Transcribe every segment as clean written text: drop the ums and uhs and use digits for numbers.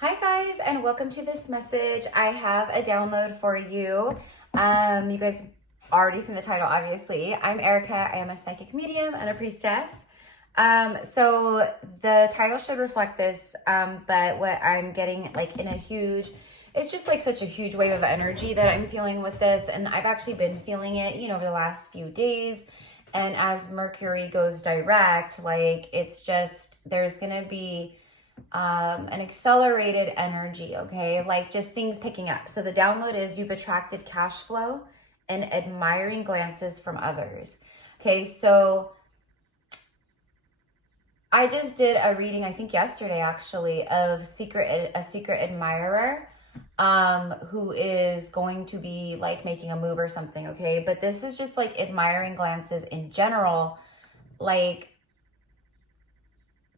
Hi guys, and welcome to this message. I have a download for you. You guys already seen the title, obviously. I'm Erica. I am a psychic medium and a priestess. So the title should reflect this, but what I'm getting like in a huge, it's just like such a huge wave of energy that I'm feeling with this. And I've actually been feeling it, over the last few days. And as Mercury goes direct, like it's just, there's going to be an accelerated energy, okay? Like just things picking up. So the download is you've attracted cash flow and admiring glances from others. Okay, so I just did a reading, I think yesterday actually, of a secret admirer who is going to be like making a move or something, okay? But this is just like admiring glances in general. Like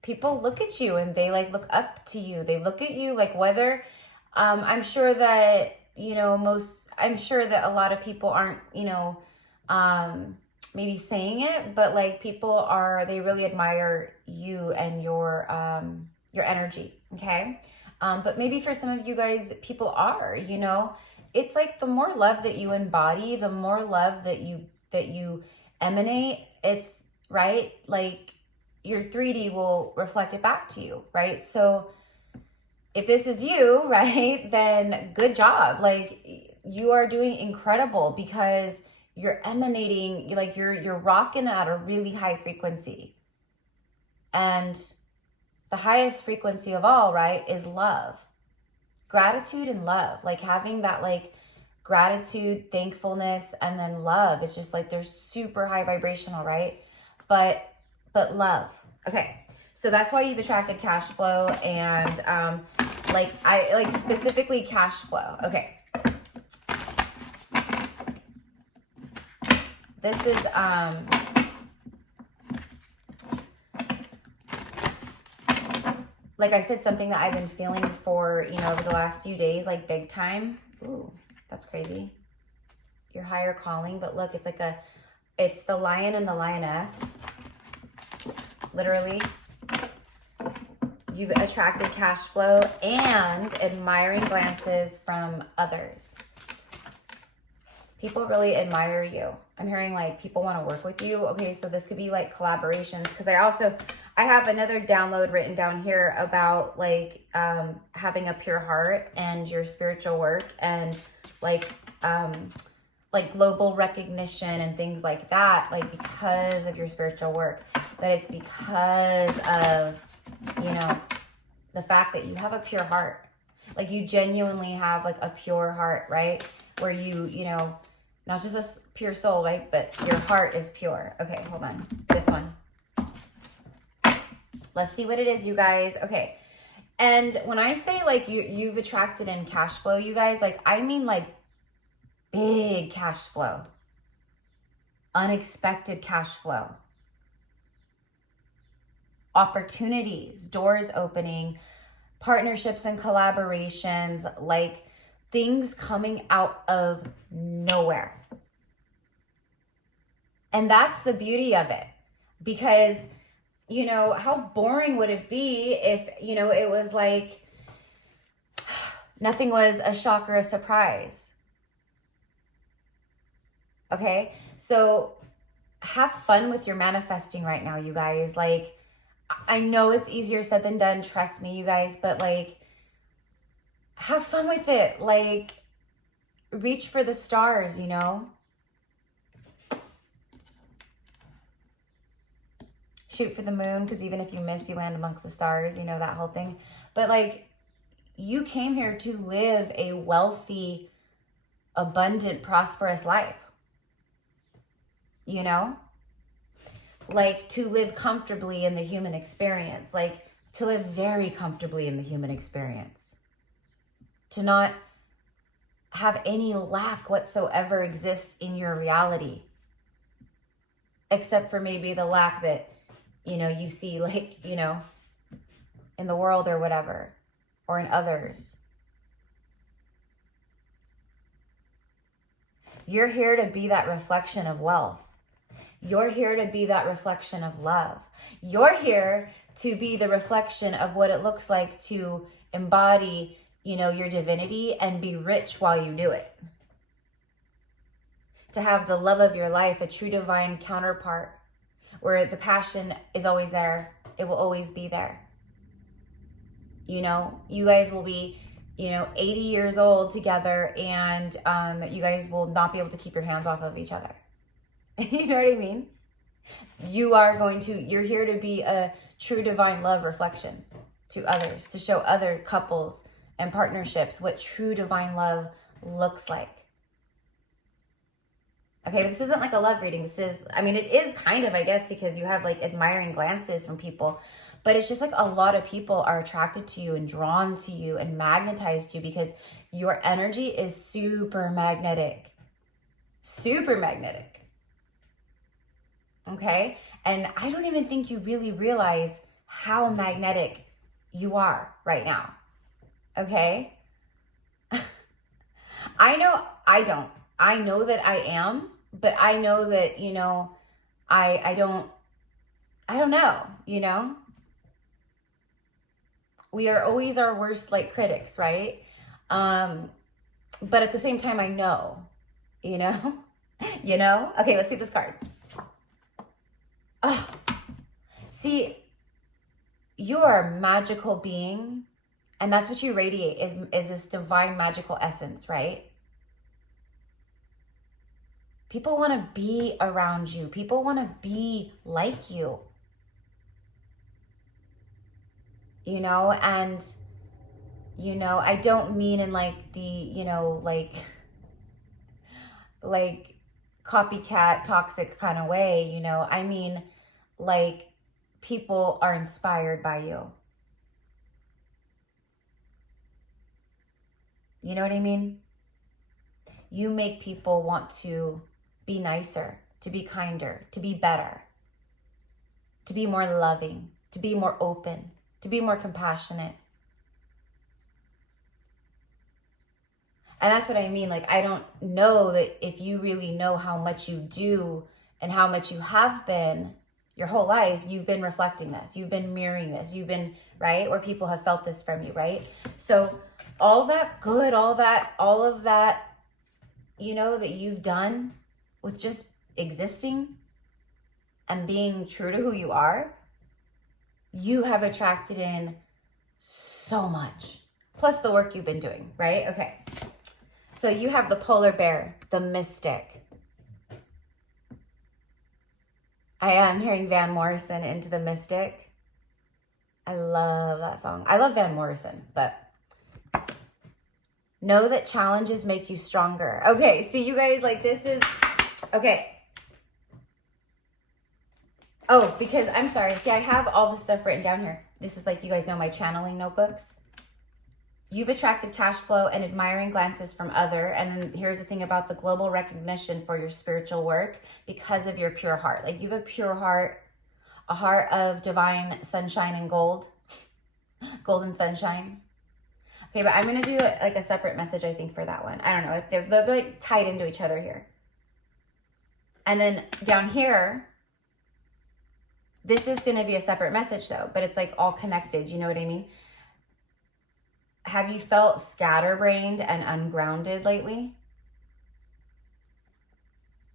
people look at you and they like look up to you. They look at you like whether, I'm sure that, I'm sure that a lot of people aren't, maybe saying it, but like people they really admire you and your energy. Okay. But maybe for some of you guys, people are, it's like the more love that you embody, the more love that you emanate. It's right. Like, your 3D will reflect it back to you, right? So if this is you, right, then good job. Like you are doing incredible because you're emanating, like you're rocking at a really high frequency. And the highest frequency of all, right, is love. Gratitude and love. Like having that like gratitude, thankfulness, and then love. It's just like they're super high vibrational, right? But love. Okay, so that's why you've attracted cash flow and I specifically cash flow. Okay, this is like I said, something that I've been feeling for over the last few days, like big time. Ooh, that's crazy. Your higher calling, but look, it's the lion and the lioness. Literally, you've attracted cash flow and admiring glances from others. People really admire you. I'm hearing like people want to work with you. Okay, so this could be like collaborations, because I have another download written down here about like having a pure heart and your spiritual work and like global recognition and things like that, like because of your spiritual work. But it's because of, the fact that you have a pure heart. Like you genuinely have like a pure heart, right? Where you not just a pure soul, right? But your heart is pure. Okay, hold on. This one. Let's see what it is, you guys. Okay. And when I say like you've attracted in cash flow, you guys, like I mean like big cash flow, unexpected cash flow, opportunities, doors opening, partnerships and collaborations, like things coming out of nowhere. And that's the beauty of it, because how boring would it be if it was like nothing was a shock or a surprise. Okay, so have fun with your manifesting right now, you guys. Like, I know it's easier said than done, trust me, you guys, but like, have fun with it. Like, reach for the stars, Shoot for the moon, because even if you miss, you land amongst the stars, that whole thing. But like, you came here to live a wealthy, abundant, prosperous life. Like to live comfortably in the human experience, like to live very comfortably in the human experience, to not have any lack whatsoever exist in your reality, except for maybe the lack that, you see like, in the world or whatever, or in others. You're here to be that reflection of wealth. You're here to be that reflection of love. You're here to be the reflection of what it looks like to embody, you know, your divinity and be rich while you do it. To have the love of your life, a true divine counterpart, where the passion is always there. It will always be there. You know, you guys will be, you know, 80 years old together, and you guys will not be able to keep your hands off of each other. You know what I mean? You're here to be a true divine love reflection to others, to show other couples and partnerships what true divine love looks like. Okay, but this isn't like a love reading. This is, I mean, it is kind of, I guess, because you have like admiring glances from people, but it's just like a lot of people are attracted to you and drawn to you and magnetized to you because your energy is super magnetic. Super magnetic. Okay? And I don't even think you really realize how magnetic you are right now. Okay? I know I don't. I know that I am, but I know that, you know, I don't know, you know? We are always our worst like critics, right? But at the same time, I know, you know? You know? Okay, let's see this card. Oh, see, you are a magical being, and that's what you radiate is this divine magical essence, right? People want to be around you. People want to be like you. You know, and, you know, I don't mean in like the, you know, like copycat toxic kind of way, you know. I mean, like, people are inspired by you. You know what I mean? You make people want to be nicer, to be kinder, to be better, to be more loving, to be more open, to be more compassionate. And that's what I mean. Like, I don't know that if you really know how much you do and how much you have been your whole life, you've been reflecting this, you've been mirroring this, you've been, right? Or people have felt this from you, right? So all that good, all of that, you know, that you've done with just existing and being true to who you are, you have attracted in so much. Plus the work you've been doing, right? Okay. So you have the polar bear, the mystic. I am hearing Van Morrison into the Mystic. I love that song. I love Van Morrison, but know that challenges make you stronger. Okay, see you guys, like this is, okay. Oh, because I'm sorry. See, I have all this stuff written down here. This is like, you guys know my channeling notebooks. You've attracted cash flow and admiring glances from other. And then here's the thing about the global recognition for your spiritual work because of your pure heart. Like, you have a pure heart, a heart of divine sunshine and gold, golden sunshine. Okay, but I'm going to do like a separate message, I think, for that one. I don't know. They're like tied into each other here. And then down here, this is going to be a separate message though, but it's like all connected. You know what I mean? Have you felt scatterbrained and ungrounded lately?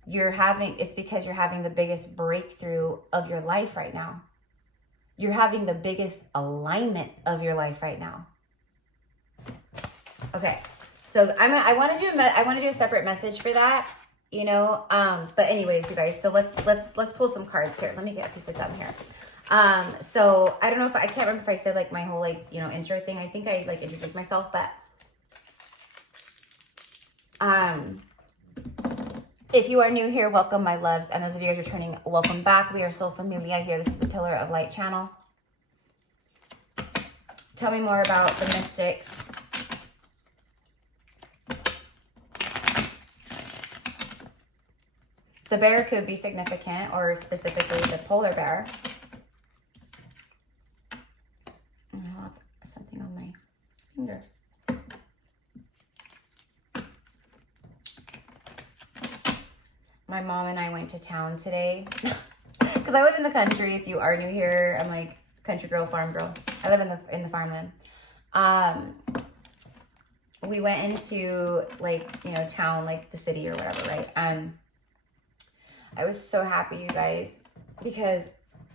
It's because you're having the biggest breakthrough of your life right now. You're having the biggest alignment of your life right now. Okay, so I want to do a separate message for that, you know. But anyways, you guys, so let's pull some cards here. Let me get a piece of gum here. So I don't know I can't remember if I said like my whole like, you know, intro thing. I think I like introduced myself, but if you are new here, welcome, my loves. And those of you guys returning, welcome back. We are so familiar here. This is a Pillar of Light channel. Tell me more about the mystics. The bear could be significant, or specifically the polar bear. I have something on my finger. My mom and I went to town today because I live in the country. If you are new here, I'm like country girl, farm girl. I live in the farmland. We went into like, you know, town, like the city or whatever, right? And I was so happy, you guys, because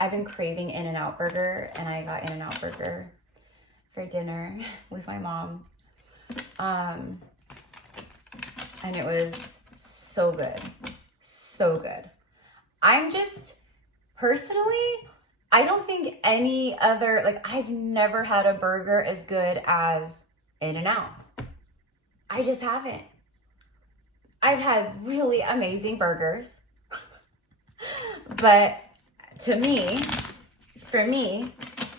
I've been craving In-N-Out Burger, and I got In-N-Out Burger for dinner with my mom. And it was so good. So good. I'm just, personally, I don't think any other, like, I've never had a burger as good as In-N-Out. I just haven't. I've had really amazing burgers. But to me, for me,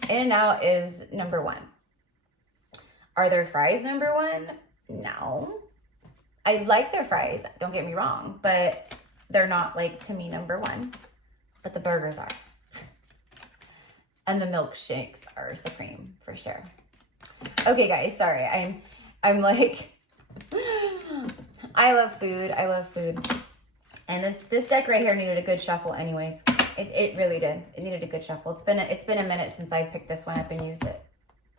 In-N-Out is number one. Are their fries number one? No. I like their fries, don't get me wrong, but they're not, like, to me, number one. But the burgers are. And the milkshakes are supreme, for sure. Okay, guys, sorry. I'm like, I love food. I love food. And this deck right here needed a good shuffle anyways. It really did. It needed a good shuffle. It's been a minute since I picked this one up and used it.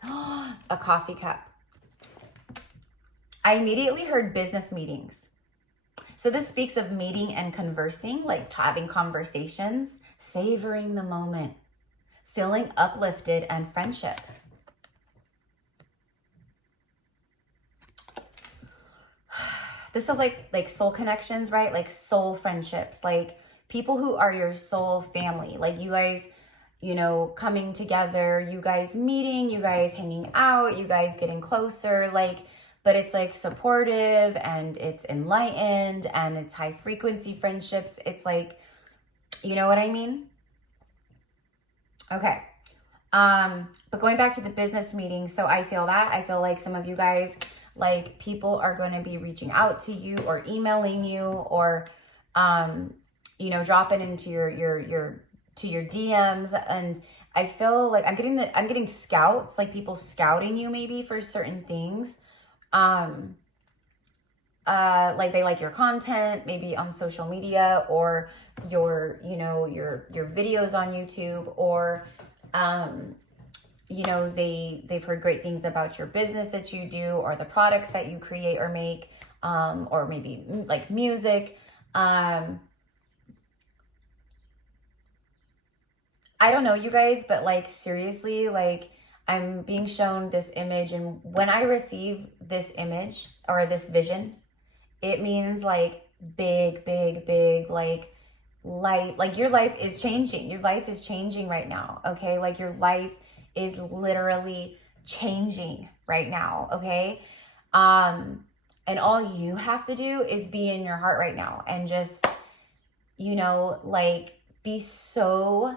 A coffee cup. I immediately heard business meetings. So this speaks of meeting and conversing, like having conversations, savoring the moment, feeling uplifted, and friendship. This feels like soul connections, right? Like soul friendships, like people who are your soul family, like you guys, you know, coming together, you guys meeting, you guys hanging out, you guys getting closer, like, but it's like supportive and it's enlightened and it's high frequency friendships. It's like, you know what I mean? Okay. But going back to the business meeting, so I feel like some of you guys, like people are going to be reaching out to you or emailing you or, you know, dropping into your DMs. And I feel like I'm getting scouts, like people scouting you maybe for certain things. Like they like your content, maybe on social media or your, you know, your videos on YouTube, or, you know, they've heard great things about your business that you do or the products that you create or make, or maybe like music. I don't know, you guys, but like seriously, like I'm being shown this image, and when I receive this image or this vision, it means like big, like light, like your life is changing. Your life is changing right now, okay? Like your life is literally changing right now, okay? And all you have to do is be in your heart right now and just, you know, like be so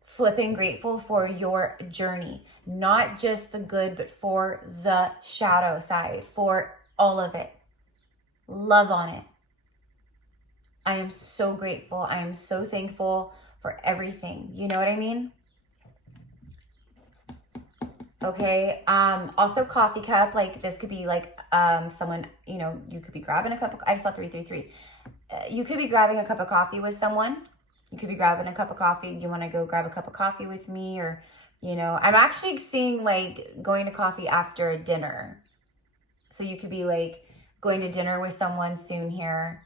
flipping grateful for your journey, not just the good, but for the shadow side, for all of it. Love on it. I am so grateful. I am so thankful for everything. You know what I mean? Okay. Also coffee cup, like this could be like, someone, you know, you could be grabbing a cup of, I just saw 333. You could be grabbing a cup of coffee with someone. You could be grabbing a cup of coffee. You want to go grab a cup of coffee with me, or, you know, I'm actually seeing like going to coffee after dinner. So you could be like going to dinner with someone soon here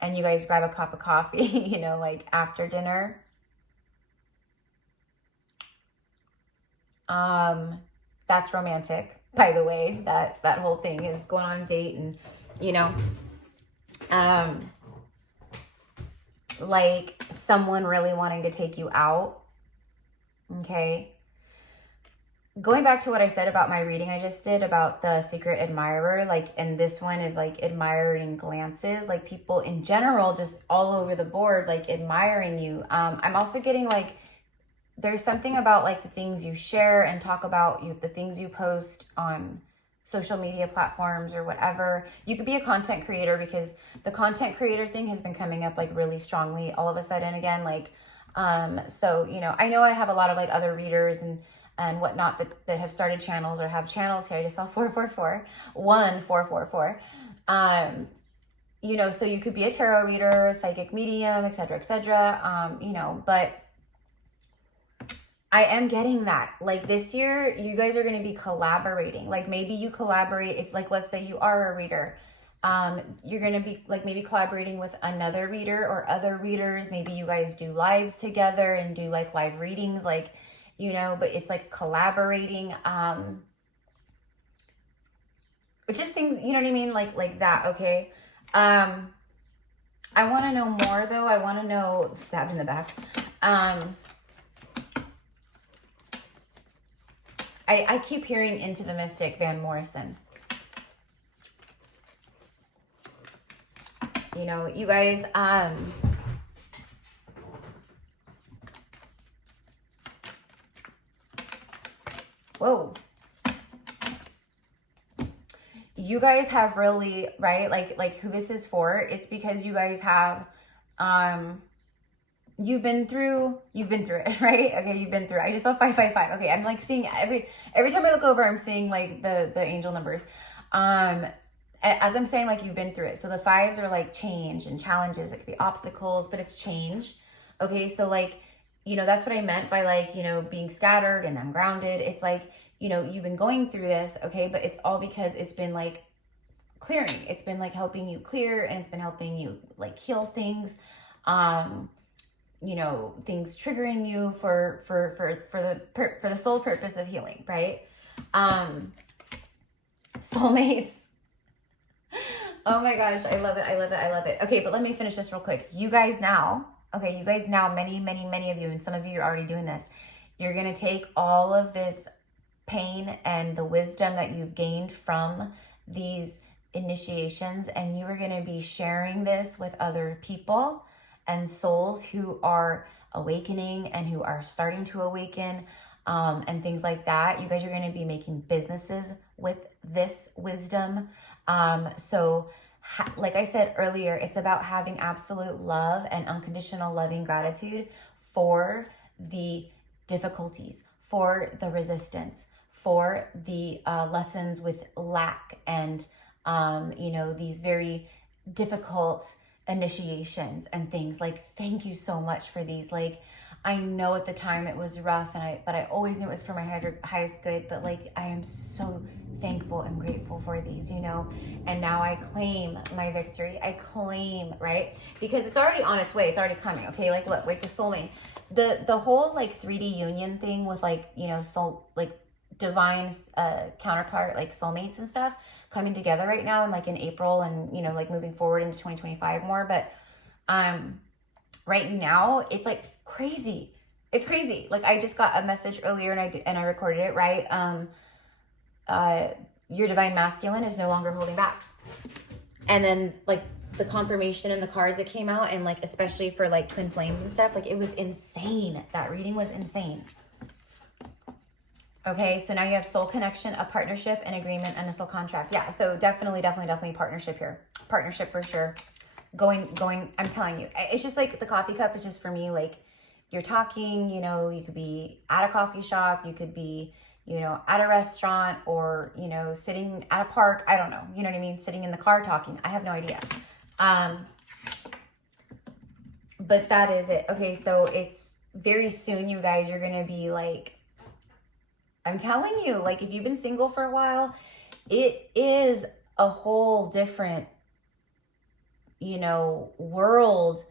and you guys grab a cup of coffee, you know, like after dinner. That's romantic, by the way. That whole thing is going on a date and, you know, like someone really wanting to take you out. Okay. Going back to what I said about my reading I just did about the secret admirer, like, and this one is like admiring glances, like people in general, just all over the board, like admiring you. I'm also getting like, there's something about like the things you share and talk about, the things you post on social media platforms or whatever. You could be a content creator, because the content creator thing has been coming up like really strongly all of a sudden again. Like, so, you know, I know I have a lot of like other readers and whatnot that have started channels or have channels here. I just saw 444, 1444. You know, so you could be a tarot reader, psychic medium, etc., etc. You know, but I am getting that. Like this year, you guys are going to be collaborating. Like maybe you collaborate if, like, let's say you are a reader. You're going to be like maybe collaborating with another reader or other readers. Maybe you guys do lives together and do like live readings, like, you know, but it's like collaborating. Just things, you know what I mean? Like that. Okay. I want to know more though. I want to know, stabbed in the back. I keep hearing Into the Mystic, Van Morrison. You know, you guys, whoa. You guys have really, right? Like who this is for, it's because you guys have, you've been through it, right? Okay, you've been through it. I just saw 555. Okay, I'm like seeing every time I look over, I'm seeing like the angel numbers. As I'm saying, like you've been through it. So the fives are like change and challenges. It could be obstacles, but it's change. Okay, so like, you know, that's what I meant by like, you know, being scattered and ungrounded. It's like, you know, you've been going through this, okay, but it's all because it's been like clearing. It's been like helping you clear, and it's been helping you like heal things. You know, things triggering you for the sole purpose of healing, right? Soulmates. Oh my gosh, I love it. I love it. I love it. Okay, but let me finish this real quick. You guys now, okay, you guys now, many of you, and some of you are already doing this. You're going to take all of this pain and the wisdom that you've gained from these initiations, and you are going to be sharing this with other people and souls who are awakening and who are starting to awaken, and things like that. You guys are going to be making businesses with this wisdom. So like I said earlier, it's about having absolute love and unconditional loving gratitude for the difficulties, for the resistance, for the lessons with lack and, you know, these very difficult initiations and things. Like, thank you so much for these. Like, I know at the time it was rough, but I always knew it was for my highest good. But like, I am so thankful and grateful for these, you know. And now I claim my victory. I claim, right? Because it's already on its way. It's already coming. Okay, like look, like the soulmate, the whole like 3D union thing with like, you know, soul, like divine counterpart, like soulmates and stuff coming together right now, and like in April, and you know, like moving forward into 2025 more. But right now it's like crazy. It's crazy. Like I just got a message earlier, and I recorded it, right? Your divine masculine is no longer holding back. And then like the confirmation and the cards that came out, and like especially for like twin flames and stuff, like it was insane. That reading was insane. Okay, so now you have soul connection, a partnership, an agreement, and a soul contract. Yeah, so definitely partnership here. Partnership for sure. Going, I'm telling you. It's just like the coffee cup is just for me, like you're talking, you know, you could be at a coffee shop, you could be, you know, at a restaurant, or, you know, sitting at a park. I don't know. You know what I mean? Sitting in the car talking. I have no idea. But that is it. Okay, so it's very soon, you guys, you're going to be like, I'm telling you, like if you've been single for a while, it is a whole different, you know, world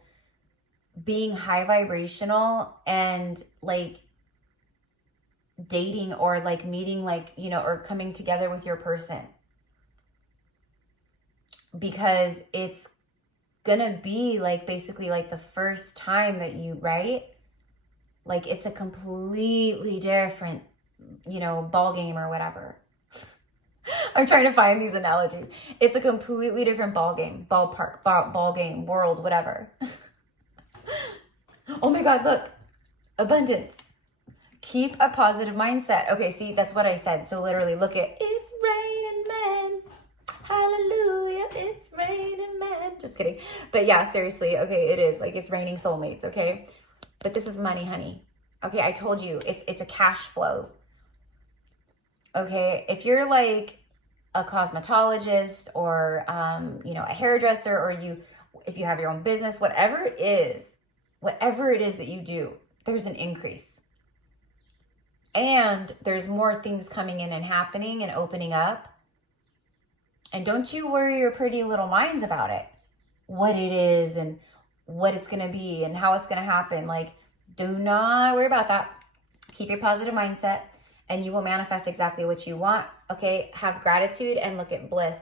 being high vibrational and like dating or like meeting, like, you know, or coming together with your person, because it's gonna be like basically like the first time that you, right? Like it's a completely different, you know, ball game or whatever. I'm trying to find these analogies. It's a completely different ball game, ballpark, ball game, world, whatever. Oh my God, look, abundance. Keep a positive mindset. Okay, see, that's what I said. So literally look at, it's raining men. Hallelujah, it's raining men. Just kidding. But yeah, seriously, okay, it is. Like it's raining soulmates, okay? But this is money, honey. Okay, I told you, it's a cash flow. Okay, if you're like a cosmetologist or, you know, a hairdresser, or if you have your own business, whatever it is that you do, there's an increase. And there's more things coming in and happening and opening up. And don't you worry your pretty little minds about it. What it is and what it's going to be and how it's going to happen. Like, do not worry about that. Keep your positive mindset and you will manifest exactly what you want. Okay, have gratitude and look at bliss.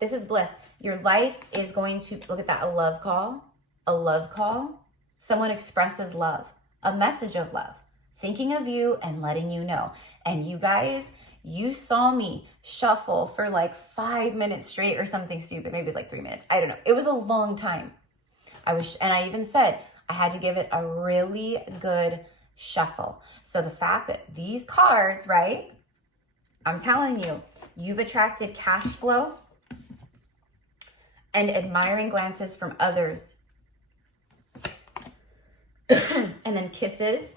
This is bliss. Your life is going to, look at that, a love call. A love call. Someone expresses love. A message of love. Thinking of you and letting you know. And you guys, you saw me shuffle for like 5 minutes straight or something stupid. Maybe it was like 3 minutes. I don't know. It was a long time. And I even said I had to give it a really good shuffle. So the fact that these cards, right? I'm telling you, you've attracted cash flow and admiring glances from others. And then kisses.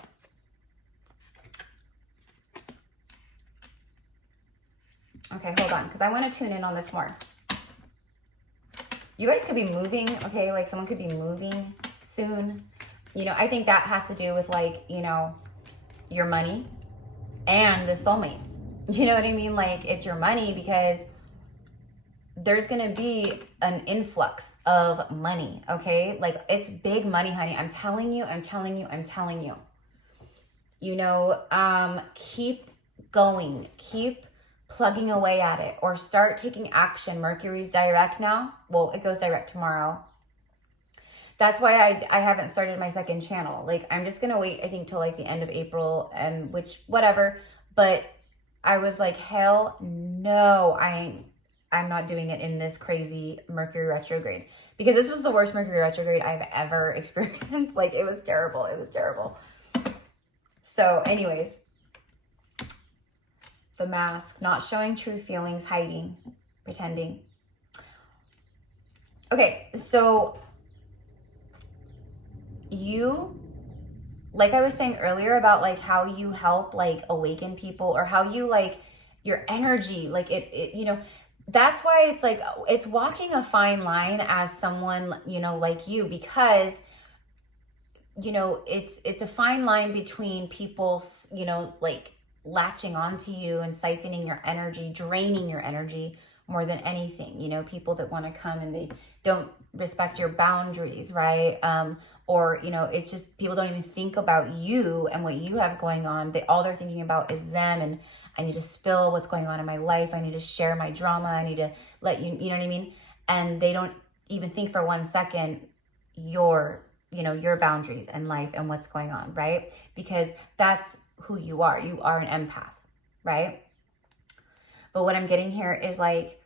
Okay, hold on, because I want to tune in on this more. You guys could be moving, okay? Like someone could be moving soon. You know, I think that has to do with like, you know, your money and the soulmates. You know what I mean? Like it's your money because there's going to be an influx of money, okay? Like it's big money, honey. I'm telling you, I'm telling you, I'm telling you. You know, keep going, keep plugging away at it or start taking action. Mercury's direct now. Well, it goes direct tomorrow. That's why I haven't started my second channel. Like I'm just going to wait, I think, till like the end of April and which, whatever. But I was like, hell no, I'm not doing it in this crazy Mercury retrograde because this was the worst Mercury retrograde I've ever experienced. Like it was terrible. It was terrible. So anyways, the mask, not showing true feelings, hiding, pretending. Okay, so you, like I was saying earlier about like how you help like awaken people or how you like your energy, like it you know, that's why it's like, it's walking a fine line as someone, you know, like you, because, you know, it's a fine line between people, you know, like latching onto you and siphoning your energy, draining your energy more than anything. You know, people that want to come and they don't respect your boundaries, right? Or, you know, it's just people don't even think about you and what you have going on. All they're thinking about is them, and I need to spill what's going on in my life. I need to share my drama. I need to let you, you know what I mean? And they don't even think for 1 second your, you know, your boundaries and life and what's going on, right? Because that's who you are. You are an empath, right? But what I'm getting here is like,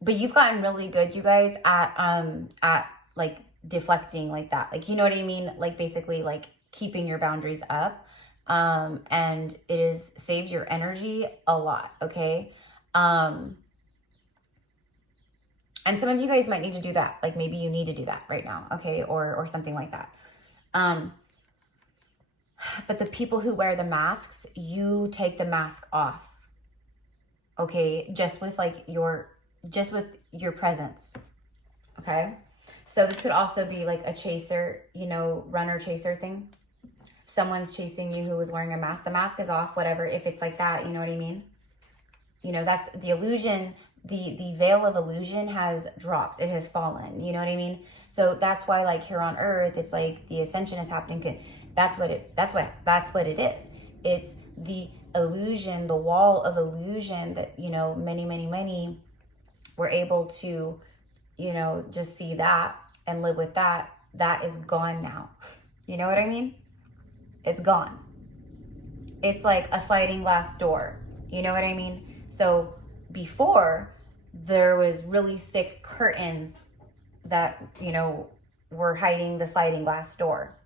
but you've gotten really good, you guys, at like deflecting like that. Like, you know what I mean? Like basically like keeping your boundaries up. And it is saves your energy a lot. Okay. And some of you guys might need to do that. Like maybe you need to do that right now. Okay. Or something like that. But the people who wear the masks, you take the mask off. Okay. Just with your presence. Okay. So this could also be like a chaser, you know, runner chaser thing. Someone's chasing you who is wearing a mask. The mask is off, whatever. If it's like that, you know what I mean? You know, that's the illusion. The veil of illusion has dropped. It has fallen. You know what I mean? So that's why, like here on Earth, it's like the ascension is happening. That's what it is. It's the illusion, the wall of illusion that, you know, many were able to, you know, just see that and live with that. That is gone now. You know what I mean? It's gone. It's like a sliding glass door. You know what I mean? So before, there was really thick curtains that, you know, were hiding the sliding glass door.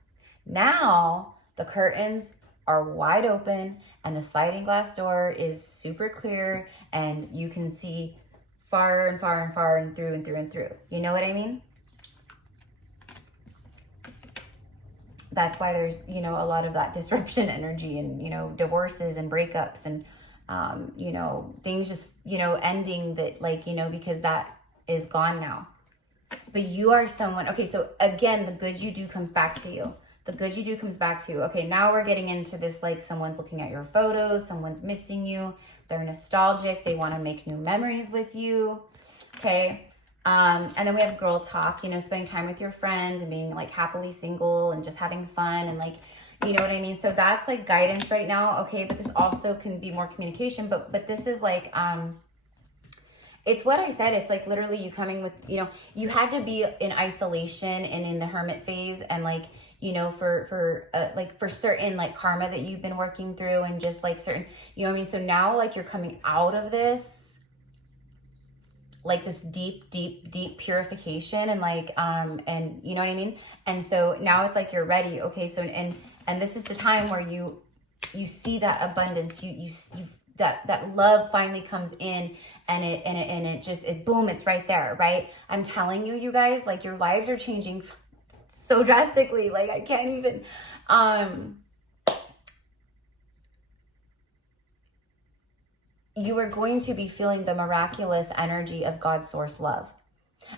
Now the curtains are wide open and the sliding glass door is super clear and you can see far and far and far and through and through and through. You know what I mean? That's why there's, you know, a lot of that disruption energy and, you know, divorces and breakups and, you know, things just, you know, ending that, like, you know, because that is gone now. But you are someone, okay, so again, the good you do comes back to you. The good you do comes back to you. Okay, now we're getting into this, like someone's looking at your photos, someone's missing you, they're nostalgic, they want to make new memories with you. Okay. And then we have girl talk, you know, spending time with your friends and being like happily single and just having fun and like, you know what I mean? So that's like guidance right now. Okay. But this also can be more communication, but this is like, it's what I said. It's like literally you coming with, you know, you had to be in isolation and in the hermit phase and like, you know, for certain like karma that you've been working through and just like certain, you know what I mean? So now like you're coming out of this, like this deep purification and like, and you know what I mean? And so now it's like, you're ready. Okay. So, and this is the time where you see that abundance, you that love finally comes in and it just boom, it's right there, right? I'm telling you, you guys, like your lives are changing so drastically. Like I can't even, you are going to be feeling the miraculous energy of God's source love.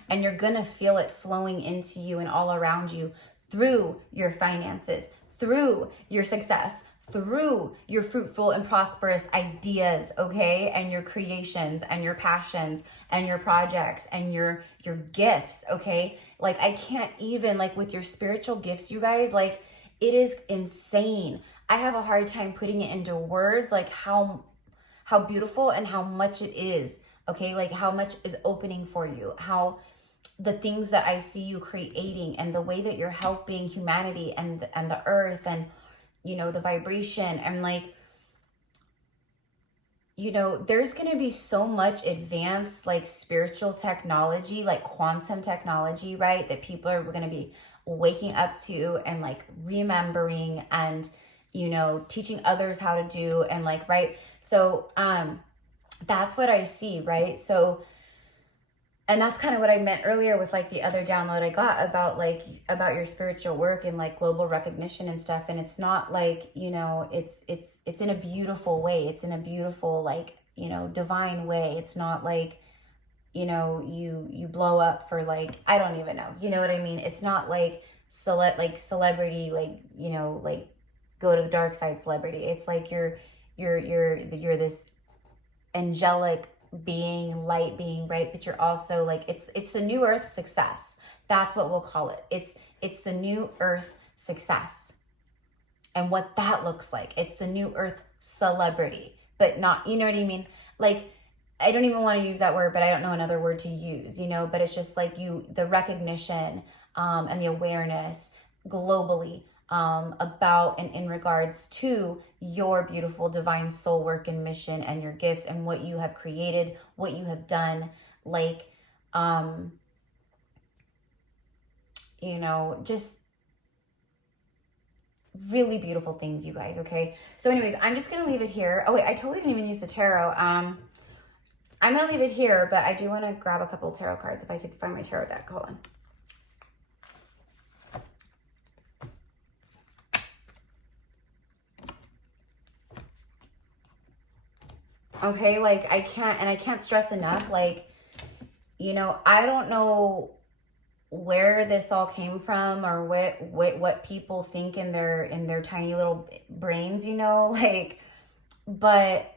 And you're going to feel it flowing into you and all around you through your finances, through your success, through your fruitful and prosperous ideas, okay? And your creations and your passions and your projects and your gifts, okay? Like I can't even, like with your spiritual gifts, you guys, like it is insane. I have a hard time putting it into words, like how beautiful and how much it is, okay? Like how much is opening for you, how the things that I see you creating and the way that you're helping humanity and the earth and, you know, the vibration and like, you know, there's going to be so much advanced like spiritual technology, like quantum technology, right? That people are going to be waking up to and like remembering and, you know, teaching others how to do and like, right. So, that's what I see, right? So, and that's kind of what I meant earlier with like the other download I got about your spiritual work and like global recognition and stuff. And it's not like, you know, it's in a beautiful way. It's in a beautiful, like, you know, divine way. It's not like, you know, you blow up for like, I don't even know, you know what I mean? It's not like celebrity, like, you know, like go to the dark side celebrity. It's like you're this angelic being, light being, right? But you're also like, it's the new earth success. That's what we'll call it. It's the new earth success. And what that looks like. It's the new earth celebrity, but not, you know what I mean? Like, I don't even want to use that word, but I don't know another word to use, you know, but it's just like the recognition, and the awareness globally, about and in regards to your beautiful divine soul work and mission and your gifts and what you have created, what you have done, like, you know, just really beautiful things, you guys. Okay. So anyways, I'm just going to leave it here. Oh wait, I totally didn't even use the tarot. I'm going to leave it here, but I do want to grab a couple of tarot cards if I could find my tarot deck. Hold on. Okay, like I can't stress enough, like, you know, I don't know where this all came from or what people think in their tiny little brains, you know, like, but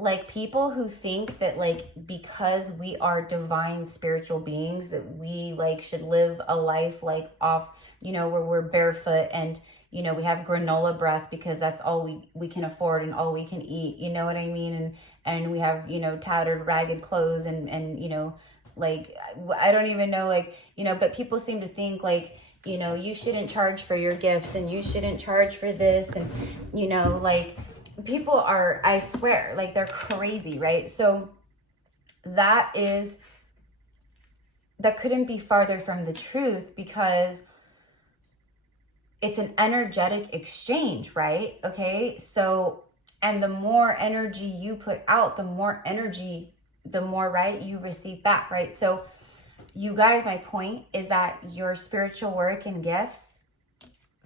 like people who think that like because we are divine spiritual beings that we like should live a life like off, you know, where we're barefoot and, you know, we have granola breath because that's all we can afford and all we can eat, you know what I mean? And we have, you know, tattered, ragged clothes and, you know, like, I don't even know, like, you know, but people seem to think like, you know, you shouldn't charge for your gifts and you shouldn't charge for this. And, you know, like people are, I swear, like they're crazy, right? So that couldn't be farther from the truth because it's an energetic exchange, right? Okay. So, and the more energy you put out, the more, right, you receive back, right? So you guys, my point is that your spiritual work and gifts,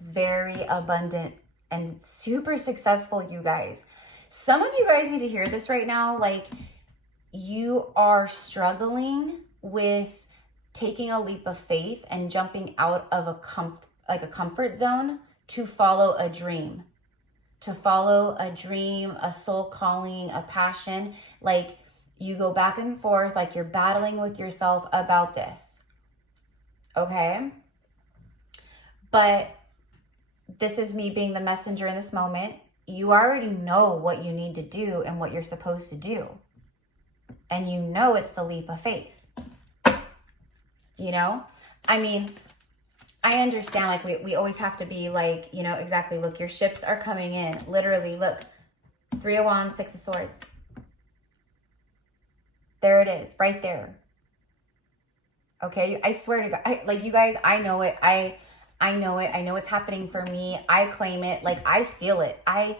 very abundant and super successful, you guys. Some of you guys need to hear this right now. Like you are struggling with taking a leap of faith and jumping out of like a comfort zone to follow a dream. To follow a dream, a soul calling, a passion. Like you go back and forth, like you're battling with yourself about this. Okay? But this is me being the messenger in this moment. You already know what you need to do and what you're supposed to do. And you know it's the leap of faith. You know? I mean, I understand, like, we always have to be like, you know, exactly, look, your ships are coming in. Literally, look, 3 of Wands, 6 of Swords. There it is, right there. Okay, I swear to God, like, you guys, I know it. I know it. I know it's happening for me. I claim it. Like, I feel it. I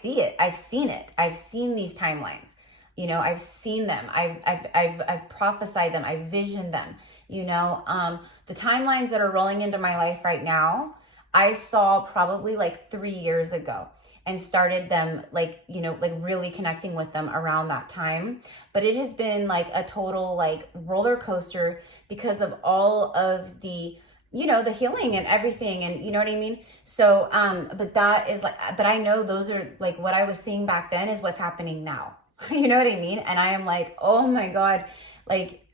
see it. I've seen it. I've seen these timelines. You know, I've seen them. I've prophesied them. I've visioned them. You know, the timelines that are rolling into my life right now, I saw probably like 3 years ago and started them, like, you know, like really connecting with them around that time. But it has been like a total like roller coaster because of all of the, you know, the healing and everything, and you know what I mean? So, but that is like, but I know those are like what I was seeing back then is what's happening now. You know what I mean? And I am like, oh my God, like,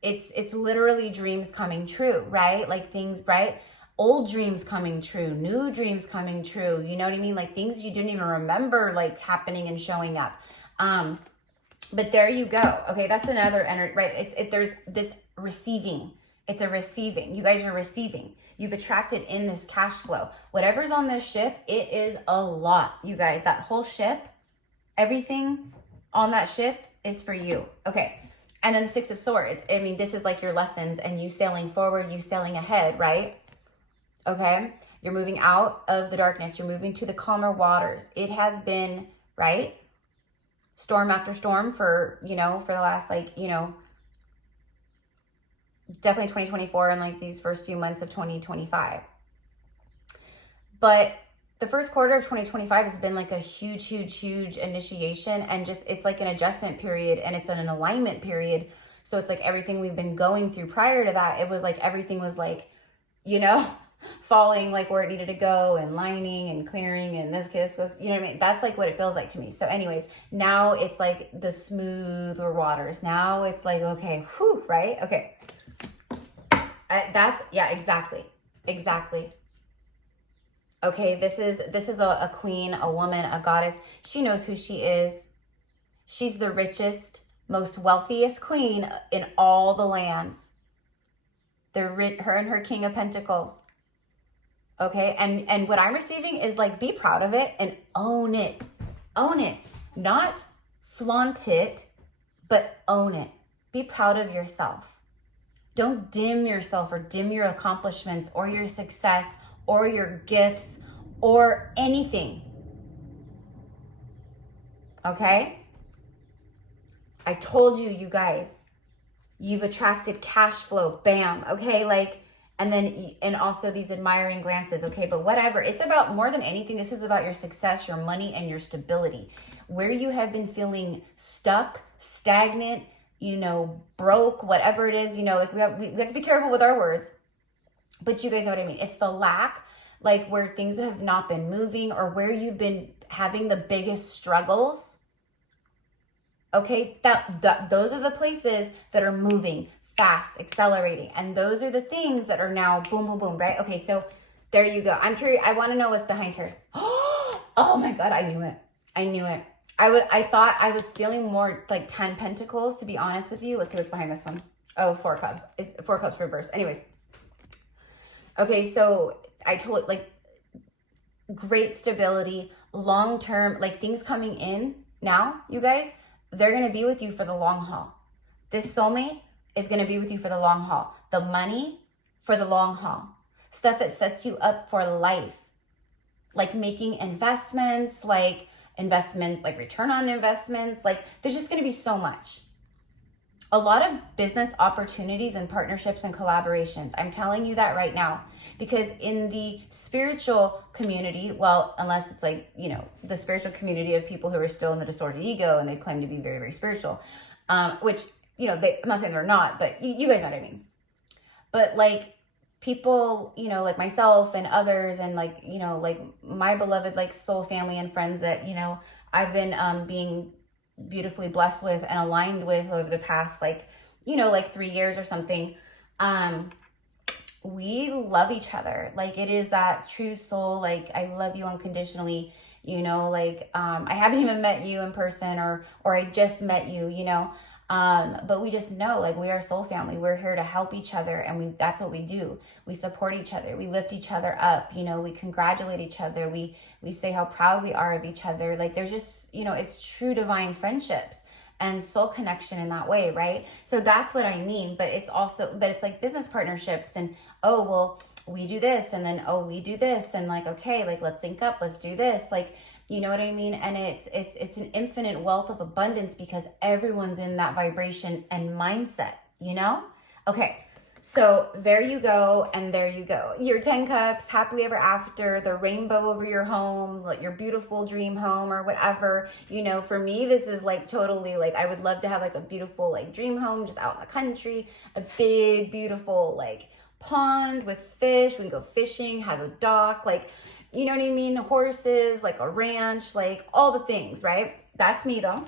it's literally dreams coming true, right? Like things, right? Old dreams coming true, new dreams coming true. You know what I mean? Like things you didn't even remember like happening and showing up. But there you go. Okay, that's another energy, right? There's this receiving. It's a receiving. You guys are receiving. You've attracted in this cash flow. Whatever's on this ship, it is a lot, you guys. That whole ship, everything on that ship is for you. Okay. And then the 6 of Swords. I mean, this is like your lessons and you sailing forward, you sailing ahead, right? Okay. You're moving out of the darkness. You're moving to the calmer waters. It has been, right? Storm after storm for, you know, for the last, like, you know, definitely 2024 and like these first few months of 2025. But the first quarter of 2025 has been like a huge initiation, and just, it's like an adjustment period and it's an alignment period. So it's like everything we've been going through prior to that, it was like everything was like, you know, falling like where it needed to go and lining and clearing and this goes, you know what I mean? That's like what it feels like to me. So anyways, now it's like the smoother waters. Now it's like, okay, whew, right? Okay. That's, yeah, exactly. Okay, this is a queen, a woman, a goddess. She knows who she is. She's the richest, most wealthiest queen in all the lands. Her and her King of Pentacles. Okay, and what I'm receiving is like, be proud of it and own it. Own it. Not flaunt it, but own it. Be proud of yourself. Don't dim yourself or dim your accomplishments or your success or your gifts or anything. Okay? I told you, you guys, you've attracted cash flow. Bam. Okay? Like, and then, and also these admiring glances. Okay? But whatever. It's about, more than anything, this is about your success, your money, and your stability. Where you have been feeling stuck, stagnant, you know, broke, whatever it is, you know, like we have to be careful with our words. But you guys know what I mean. It's the lack, like where things have not been moving or where you've been having the biggest struggles. Okay, those are the places that are moving fast, accelerating. And those are the things that are now boom, boom, boom, right? Okay, so there you go. I'm curious. I want to know what's behind her. Oh my God, I knew it. I knew it. I thought I was feeling more like 10 Pentacles, to be honest with you. Let's see what's behind this one. Oh, 4 Cups. It's 4 Cups reversed. Anyways. Okay, so I told, like, great stability, long-term, like things coming in now, you guys, they're going to be with you for the long haul. This soulmate is going to be with you for the long haul. The money for the long haul. Stuff that sets you up for life. Like making investments, like return on investments. Like there's just going to be so much. A lot of business opportunities and partnerships and collaborations. I'm telling you that right now, because in the spiritual community, well, unless it's like, you know, the spiritual community of people who are still in the distorted ego and they claim to be very, very spiritual, which, you know, I'm not saying they're not, but you guys know what I mean. But like people, you know, like myself and others, and like, you know, like my beloved like soul family and friends that, you know, I've been being beautifully blessed with and aligned with over the past, like, you know, like 3 years or something. We love each other. Like, it is that true soul, like, I love you unconditionally, you know, like, I haven't even met you in person, or I just met you, you know, but we just know, like, we are soul family. We're here to help each other, and that's what we do. We support each other. We lift each other up, you know, we congratulate each other. We say how proud we are of each other. Like, there's just, you know, it's true divine friendships and soul connection in that way, right? So that's what I mean. But it's also, but it's like business partnerships, and oh, well, we do this, and then oh, we do this, and like, okay, like, let's sync up, let's do this, like, you know what I mean? And it's an infinite wealth of abundance because everyone's in that vibration and mindset, you know? Okay, so there you go, and there you go. Your 10 cups, happily ever after, the rainbow over your home, like your beautiful dream home or whatever. You know, for me, this is like totally like, I would love to have like a beautiful like dream home just out in the country, a big, beautiful like pond with fish. We can go fishing, has a dock, like, you know what I mean? Horses, like a ranch, like all the things, right? That's me though.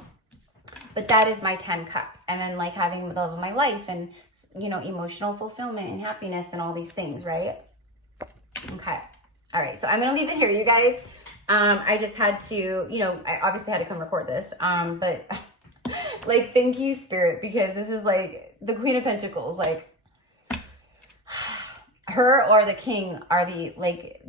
But that is my 10 cups. And then like having the love of my life and, you know, emotional fulfillment and happiness and all these things, right? Okay. All right. So I'm going to leave it here, you guys. I just had to, you know, I obviously had to come record this. But like, thank you, Spirit, because this is like the Queen of Pentacles, like, her or the King are the, like,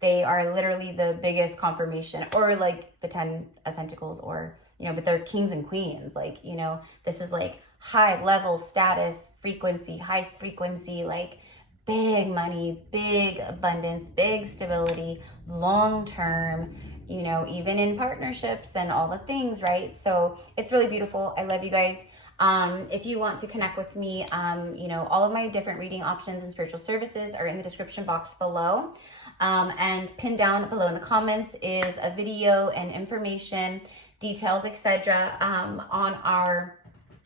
they are literally the biggest confirmation, or like the 10 of Pentacles, or, you know, but they're kings and queens. Like, you know, this is like high level status, frequency, high frequency, like big money, big abundance, big stability, long term, you know, even in partnerships and all the things, right? So it's really beautiful. I love you guys. If you want to connect with me, you know, all of my different reading options and spiritual services are in the description box below. And pinned down below in the comments is a video and information, details, etc. On our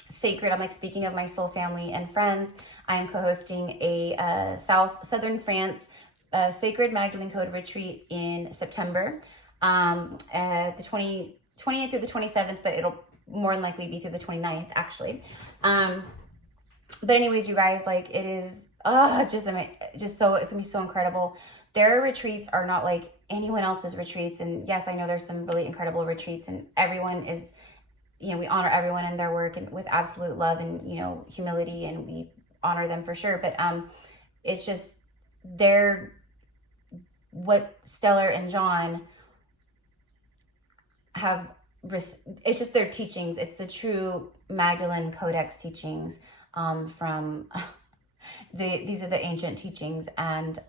sacred, I'm like, speaking of my soul family and friends, I am co-hosting a southern France sacred Magdalene Code retreat in September, the 20th through the 27th, but it'll more than likely be through the 29th, actually. But anyways, you guys, like, it is, it's just so, it's gonna be so incredible. Their retreats are not like anyone else's retreats. And yes, I know there's some really incredible retreats, and everyone is, you know, we honor everyone in their work and with absolute love and, you know, humility, and we honor them for sure. But it's just what Stellar and John have, it's just their teachings. It's the true Magdalene Codex teachings from these are the ancient teachings, and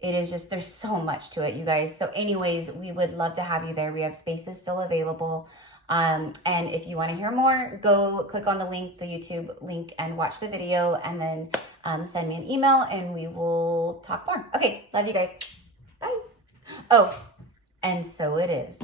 it is just, there's so much to it, you guys. So anyways, we would love to have you there. We have spaces still available. And if you want to hear more, go click on the link, the YouTube link, and watch the video, and then send me an email and we will talk more. Okay, love you guys. Bye. Oh, and so it is.